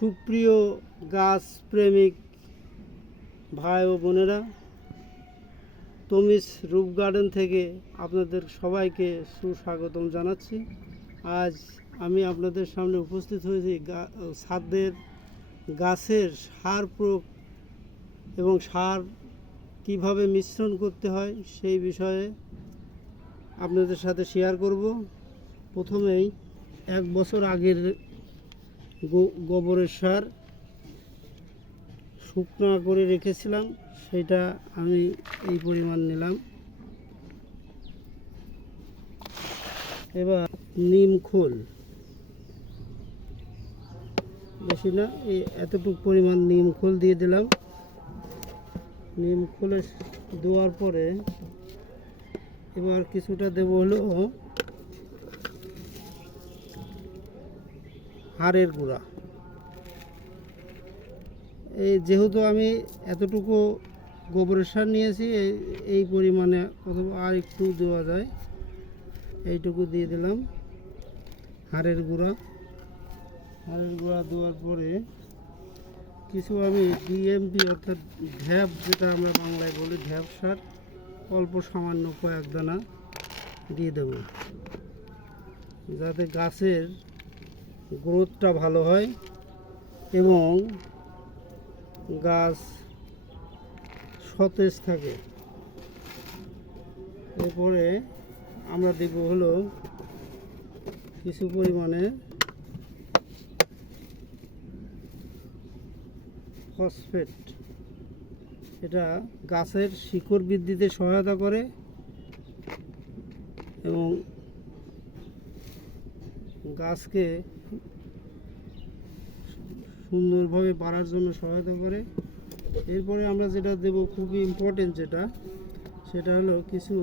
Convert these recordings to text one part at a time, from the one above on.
সুপ্রিয় গাছ প্রেমিক ভাই ও বোনেরা, তমিস রুফ গার্ডেন থেকে আপনাদের সবাইকে সুস্বাগতম জানাচ্ছি। আজ আমি আপনাদের সামনে উপস্থিত হয়েছি ছাদের গাছের সার প্রয়োগ এবং সার কিভাবে মিশ্রণ করতে হয় সেই বিষয়ে আপনাদের সাথে শেয়ার করব। প্রথমেই 1 বছর আগের গোবরের সার শুকনো করে রেখেছিলাম, সেটা আমি এই পরিমাণ নিলাম। এবার নিম খোল, বেশি না, এই এতটুকু পরিমাণ নিম খোল দিয়ে দিলাম। নিম খোলে দেওয়ার পরে এবার কিছুটা দেবো হলো হাড়ের গুঁড়া। এই যেহেতু আমি এতটুকু গোবরের সার নিয়েছি, এই পরিমাণে অথবা আর একটু দেওয়া যায়, এইটুকু দিয়ে দিলাম হাড়ের গুঁড়া। হাড়ের গুঁড়া দেওয়ার পরে কিছু আমি ডিএমপি অর্থাৎ ঢ্যাপ, যেটা আমরা বাংলায় বলি ঢ্যাপ সার, অল্প সামান্য কয়েক দানা দিয়ে দেব, যাতে গাছের গ্রোথটা ভালো হয় এবং গাছ সতেজ থাকে। এরপরে আমরা দেব হলো কিছু পরিমাণে ফসফেট। এটা গাছের শিকড় বৃদ্ধিতে সহায়তা করে এবং গাছকে সুন্দরভাবে বাড়ার জন্য সহায়তা করে। এরপরে আমরা যেটা দেব, খুবই ইম্পর্টেন্ট যেটা, সেটা হলো কিছু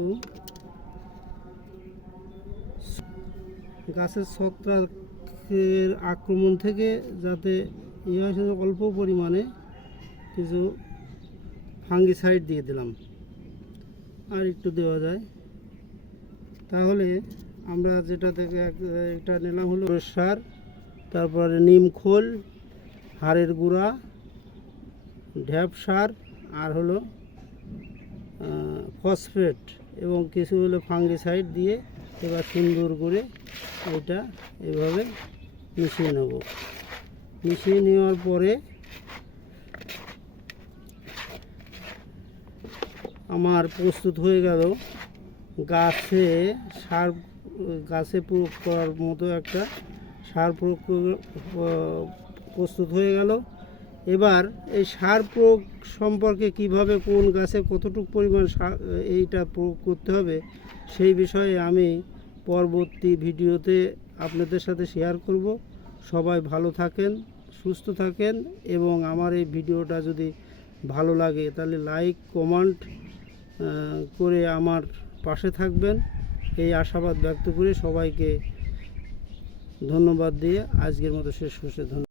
গাছের ছত্রাকের আক্রমণ থেকে যাতে অল্প পরিমাণে কিছু ফাঙ্গিসাইড দিয়ে দিলাম, আর একটু দেওয়া যায়। তাহলে আমরা যেটা থেকে এটা নিলাম হলো সার, তারপরে নিম খোল, হাড়ের গুঁড়া, ঢ্যাপ সার, আর হলো ফসফেট এবং কিছু হলো ফাঙ্গিসাইড দিয়ে এবার সুন্দর করে এটা এভাবে মিশিয়ে নেব। মিশিয়ে নেওয়ার পরে আমার প্রস্তুত হয়ে গেল গাছে প্রয়োগ করার মতো একটা সার প্রস্তুত হয়ে গেল। এবার এই সার প্রয়োগ সম্পর্কে কিভাবে কোন গাছে কতটুকু পরিমাণ এইটা প্রয়োগ করতে হবে সেই বিষয়ে আমি পরবর্তী ভিডিওতে আপনাদের সাথে শেয়ার করব। সবাই ভালো থাকেন, সুস্থ থাকেন এবং আমার এই ভিডিওটা যদি ভালো লাগে তাহলে লাইক কমেন্ট করে আমার পাশে থাকবেন, এই আশাবাদ ব্যক্ত করে সবাইকে ধন্যবাদ দিয়ে আজকের মতো শেষ করছি। ধন্যবাদ।